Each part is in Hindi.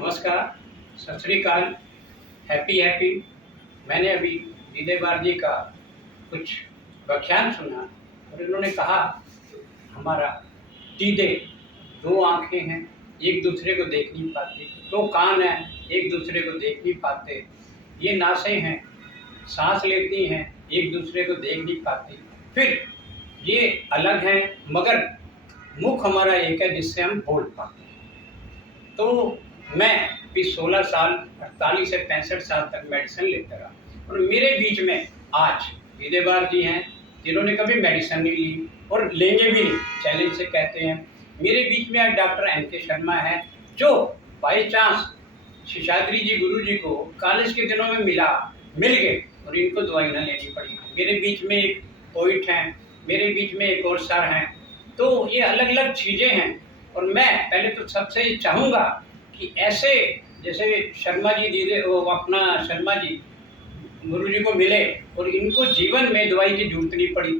नमस्कार, सत श्री अकाल, हैप्पी। मैंने अभी दीदेवार जी का कुछ व्याख्यान सुना और इन्होंने कहा हमारा दीदे दो आंखें हैं, एक दूसरे को देख नहीं पाती, दो कान हैं, एक दूसरे को देख नहीं पाते, ये नासें हैं, सांस लेती हैं, एक दूसरे को देख नहीं पाती, फिर ये अलग हैं मगर मुख हमारा एक है जिससे हम बोल पाते हैं। तो मैं भी 16 साल 48 से 65 साल तक मेडिसिन लेता रहा और मेरे बीच में आज दीदेवार जी हैं जिन्होंने कभी मेडिसिन नहीं ली और लेंगे भी नहीं, चैलेंज से कहते हैं। मेरे बीच में आज डॉक्टर एन.के. शर्मा है जो बाई चांस शेषाद्री जी गुरु जी को कॉलेज के दिनों में मिल गए और इनको दवाई ना लेनी पड़ी। मेरे बीच में एक पोइट हैं, मेरे बीच में एक और सर हैं, तो ये अलग अलग चीज़ें हैं। और मैं पहले तो सबसे ये चाहूँगा कि ऐसे जैसे शर्मा जी दीदी वो अपना शर्मा जी गुरु जी को मिले और इनको जीवन में दवाई की जरूरत नहीं पड़ी,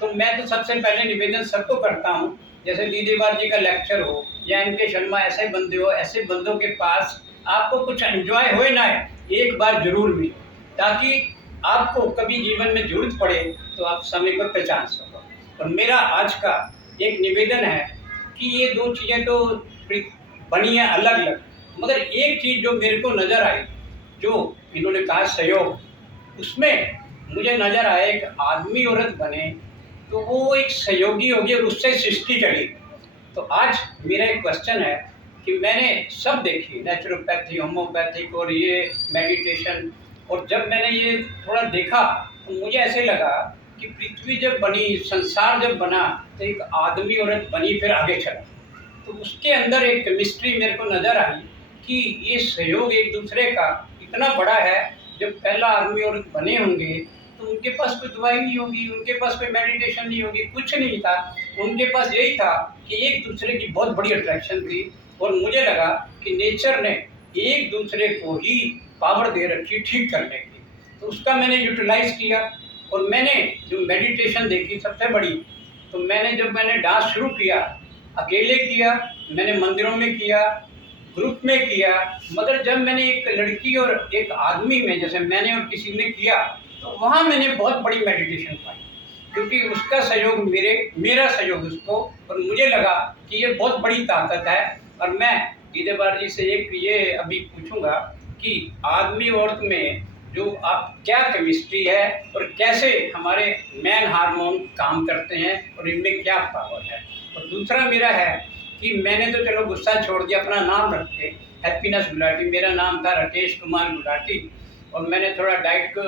तो मैं तो सबसे पहले निवेदन सबको करता हूँ, जैसे दीदेवार जी का लेक्चर हो या एन.के. शर्मा ऐसे बंदे हो, ऐसे बंदों के पास आपको कुछ एंजॉय हो ना है, एक बार जरूर मिले ताकि आपको कभी जीवन में जरूरत पड़े तो आप समय को पहचान सको। और मेरा आज का एक निवेदन है कि ये दो चीज़ें तो बनी है अलग अलग, मगर एक चीज़ जो मेरे को नज़र आई, जो इन्होंने कहा सहयोग, उसमें मुझे नज़र आया एक आदमी औरत बने तो वो एक सहयोगी होगी और उससे सृष्टि करेगी। तो आज मेरा एक क्वेश्चन है कि मैंने सब देखी, नेचुरोपैथी, होम्योपैथिक और ये मेडिटेशन, और जब मैंने ये थोड़ा देखा तो मुझे ऐसे लगा कि पृथ्वी जब बनी, संसार जब बना तो एक आदमी औरत बनी, फिर आगे चला, तो उसके अंदर एक केमिस्ट्री मेरे को नज़र आई कि ये सहयोग एक दूसरे का इतना बड़ा है। जब पहला आदमी औरत बने होंगे तो उनके पास कोई दवाई नहीं होगी, उनके पास कोई मेडिटेशन नहीं होगी, कुछ नहीं था, उनके पास यही था कि एक दूसरे की बहुत बड़ी अट्रैक्शन थी। और मुझे लगा कि नेचर ने एक दूसरे को ही पावर दे रखी ठीक करने की, तो उसका मैंने यूटिलाइज किया। और मैंने जो मेडिटेशन देखी सबसे बड़ी, तो मैंने डांस शुरू किया, अकेले किया, मैंने मंदिरों में किया, ग्रुप में किया, मगर जब मैंने एक लड़की और एक आदमी में, जैसे मैंने और किसी ने किया, तो वहाँ मैंने बहुत बड़ी मेडिटेशन पाई, क्योंकि उसका सहयोग मेरा सहयोग उसको, और मुझे लगा कि ये बहुत बड़ी ताकत है। और मैं दीदेवार जी से एक ये अभी पूछूंगा कि आदमी औरत में जो आप क्या केमिस्ट्री है और कैसे हमारे मैन हार्मोन काम करते हैं और इनमें क्या पावर है। और दूसरा मेरा है कि मैंने तो चलो गुस्सा छोड़ दिया, अपना नाम रख के हैप्पीनेस गुलाटी, मेरा नाम था राकेश कुमार गुलाटी, और मैंने थोड़ा डाइट को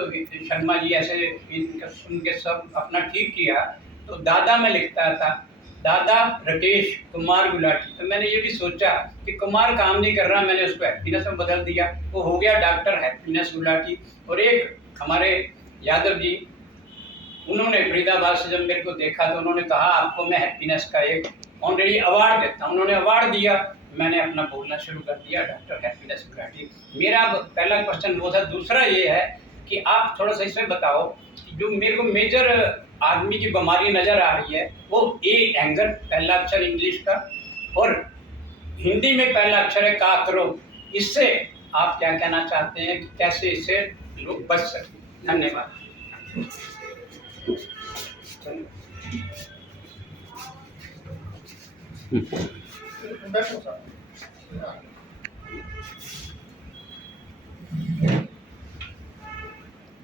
शर्मा जी ऐसे सुन के सब अपना ठीक किया, तो दादा में लिखता था, दादा राकेश कुमार गुलाटी। तो मैंने ये भी सोचा कि कुमार काम नहीं कर रहा, मैंने उसको हैप्पीनेस में बदल दिया, वो हो गया डॉक्टर हैप्पीनेस गुलाटी। और एक हमारे यादव जी, उन्होंने फरीदाबाद से जब मेरे को देखा तो उन्होंने कहा आपको मैं हैप्पीनेस का एक ऑलरेडी अवार्ड देता हूँ, उन्होंने अवार्ड दिया, मैंने अपना बोलना शुरू कर दिया, डॉक्टर हैप्पीनेस गुलाटी। मेरा पहला क्वेश्चन वो था। दूसरा ये है कि आप थोड़ा सा इसमें बताओ कि जो मेरे को मेजर आदमी की बीमारी नज़र आ रही है वो ए एंगर, पहला अक्षर इंग्लिश का, और हिंदी में पहला अक्षर है काकरोग, इससे आप क्या कहना चाहते हैं कि कैसे इससे लोग बच सकें? धन्यवाद।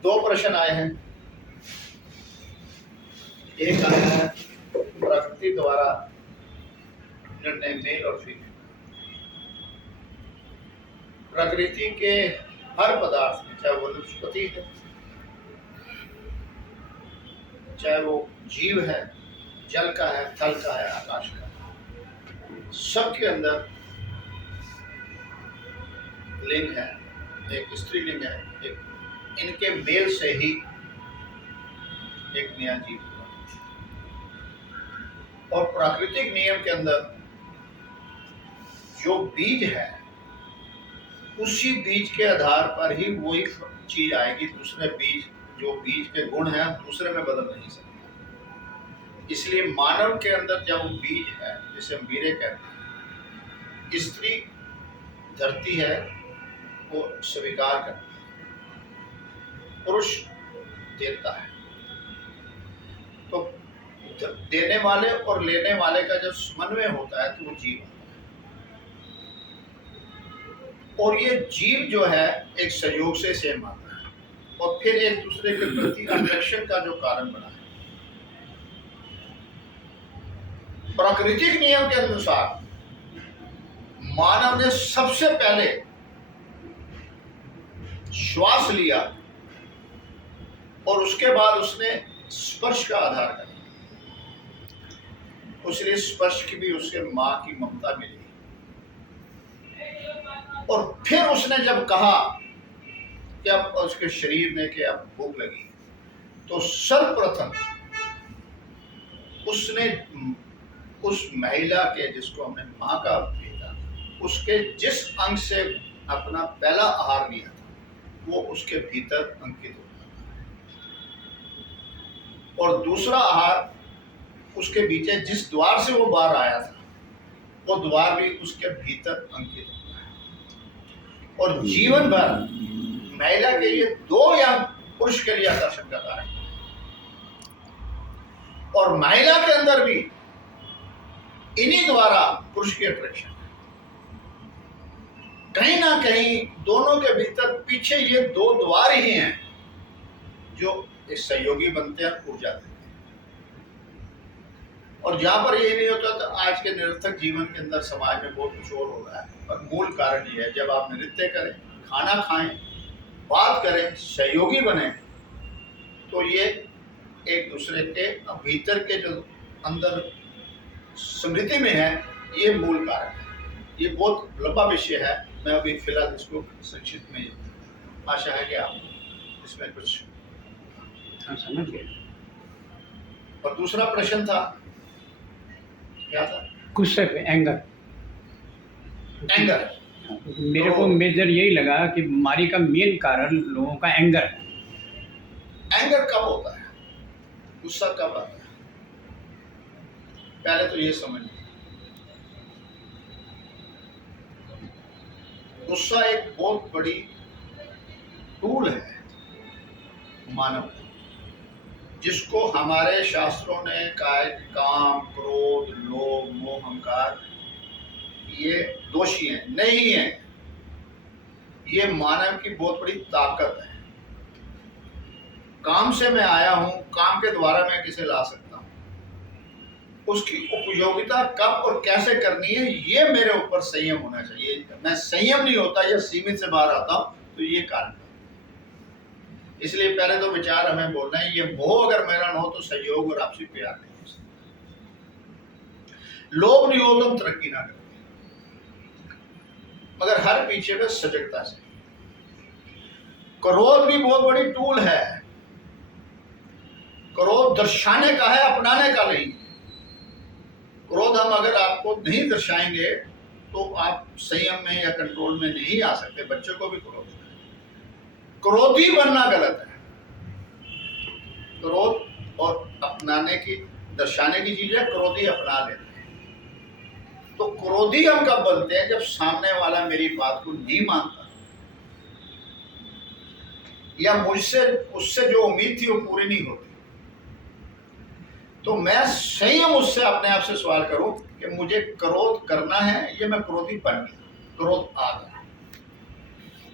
दो प्रश्न आए हैं। एक आया है प्रकृति द्वारा निर्णय मेल और फीमेल। प्रकृति के हर पदार्थ में, चाहे वो वनस्पति है, चाहे वो जीव है, जल का है, थल का है, आकाश का है, सबके अंदर लिंग है, एक स्त्रीलिंग है, एक इनके मेल से ही एक नया जीव हुआ। और प्राकृतिक नियम के अंदर जो बीज है उसी बीज के आधार पर ही वही चीज आएगी। दूसरे बीज, जो बीज के गुण हैं, दूसरे में बदल नहीं सकते। इसलिए मानव के अंदर जब बीज है, जिसे वीर्य कहते हैं, स्त्री धरती है वो स्वीकार करती है, पुरुष देता है। तो देने वाले और लेने वाले का जब समन्वय होता है तो वो जीव होता है। और ये जीव जो है एक संयोग से सेम आता है और फिर एक दूसरे के प्रति अट्रैक्शन का जो कारण बना है। प्राकृतिक नियम के अनुसार मानव ने सबसे पहले श्वास लिया और उसके बाद उसने स्पर्श का आधार कर, उसने स्पर्श की भी उसके मां की ममता मिली। और फिर उसने जब कहा कि अब उसके शरीर में कि अब भूख लगी, तो सर्वप्रथम उसने उस महिला के, जिसको हमने मां का भेजा, उसके जिस अंग से अपना पहला आहार लिया था वो उसके भीतर अंकित होता था और दूसरा आहार उसके पीछे जिस द्वार से वो बाहर आया था वो द्वार भी उसके भीतर अंकित होता है। और जीवन भर महिला के लिए दो या पुरुष के लिए आकर्षण का कारण है और महिला के अंदर भी इन्हीं द्वारा पुरुष की अट्रैक्शन है। कहीं ना कहीं दोनों के भीतर पीछे ये दो द्वार ही हैं जो एक सहयोगी बनते हैं, ऊर्जा देते हैं। और जहां पर ये नहीं होता तो आज के निरर्थक जीवन के अंदर समाज में बहुत कुछ और हो रहा है। और मूल कारण ये है, जब आप नृत्य करें, खाना खाएं, बात करें, सहयोगी बने, तो ये एक दूसरे के भीतर के जो अंदर स्मृति में है, ये मूल कारण है। ये बहुत लंबा विषय है, मैं अभी फिलहाल इसको संक्षिप्त में, आशा है कि आप इसमें कुछ समझ गए। और दूसरा प्रश्न था, क्या था? गुस्से पे, एंगर। एंगर। मेरे को मेजर यही लगा कि बीमारी का मेन कारण लोगों का एंगर है। एंगर कब होता है, गुस्सा कब आता है, पहले तो ये समझ लीजिए। गुस्सा एक बहुत बड़ी टूल है मानव का, जिसको हमारे शास्त्रों ने कहा है कि काम, क्रोध, लोभ, मोह, अहंकार ये दोषी हैं, नहीं है। ये मानव की बहुत बड़ी ताकत है। काम से मैं आया हूं, काम के द्वारा मैं किसे ला सकता हूं, उसकी उपयोगिता कब और कैसे करनी है, ये मेरे ऊपर संयम होना चाहिए। मैं संयम नहीं होता या सीमित से बाहर आता हूं, तो ये कारण है। इसलिए पहले तो विचार हमें बोलना है, ये मोह अगर मेरा न हो तो सहयोग और आपसी प्यार नहीं हो सकता। लोभ नहीं हो तो हम तरक्की ना करें, मगर हर पीछे में सजगता से। क्रोध भी बहुत बड़ी टूल है। क्रोध दर्शाने का है, अपनाने का नहीं। क्रोध हम अगर आपको नहीं दर्शाएंगे तो आप संयम में या कंट्रोल में नहीं आ सकते। बच्चों को भी क्रोध है, क्रोधी बनना गलत है। क्रोध और अपनाने की, दर्शाने की चीज है, क्रोधी अपना लेते हैं। तो क्रोधी हम कब बनते हैं, जब सामने वाला मेरी बात को नहीं मानता या मुझसे उससे जो उम्मीद थी वो पूरी नहीं होती। तो मैं संयम उससे अपने आप से सवाल करूं कि मुझे क्रोध करना है, ये मैं क्रोधी बन गया, क्रोध आ गया।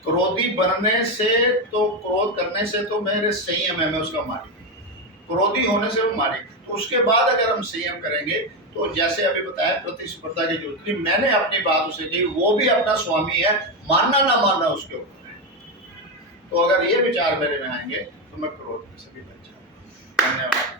क्रोधी बनने से तो, क्रोध करने से तो मेरे संयम है, मैं उसका मालिक। क्रोधी होने से वो मालिक। तो उसके बाद अगर हम संयम करेंगे तो जैसे अभी बताया, प्रतिस्पर्धा की जरूरत नहीं। मैंने अपनी बात उसे कही, वो भी अपना स्वामी है, मानना ना मानना उसके ऊपर है। तो अगर ये विचार मेरे में आएंगे तो मैं क्रोध से भी बच जाऊंगा। धन्यवाद।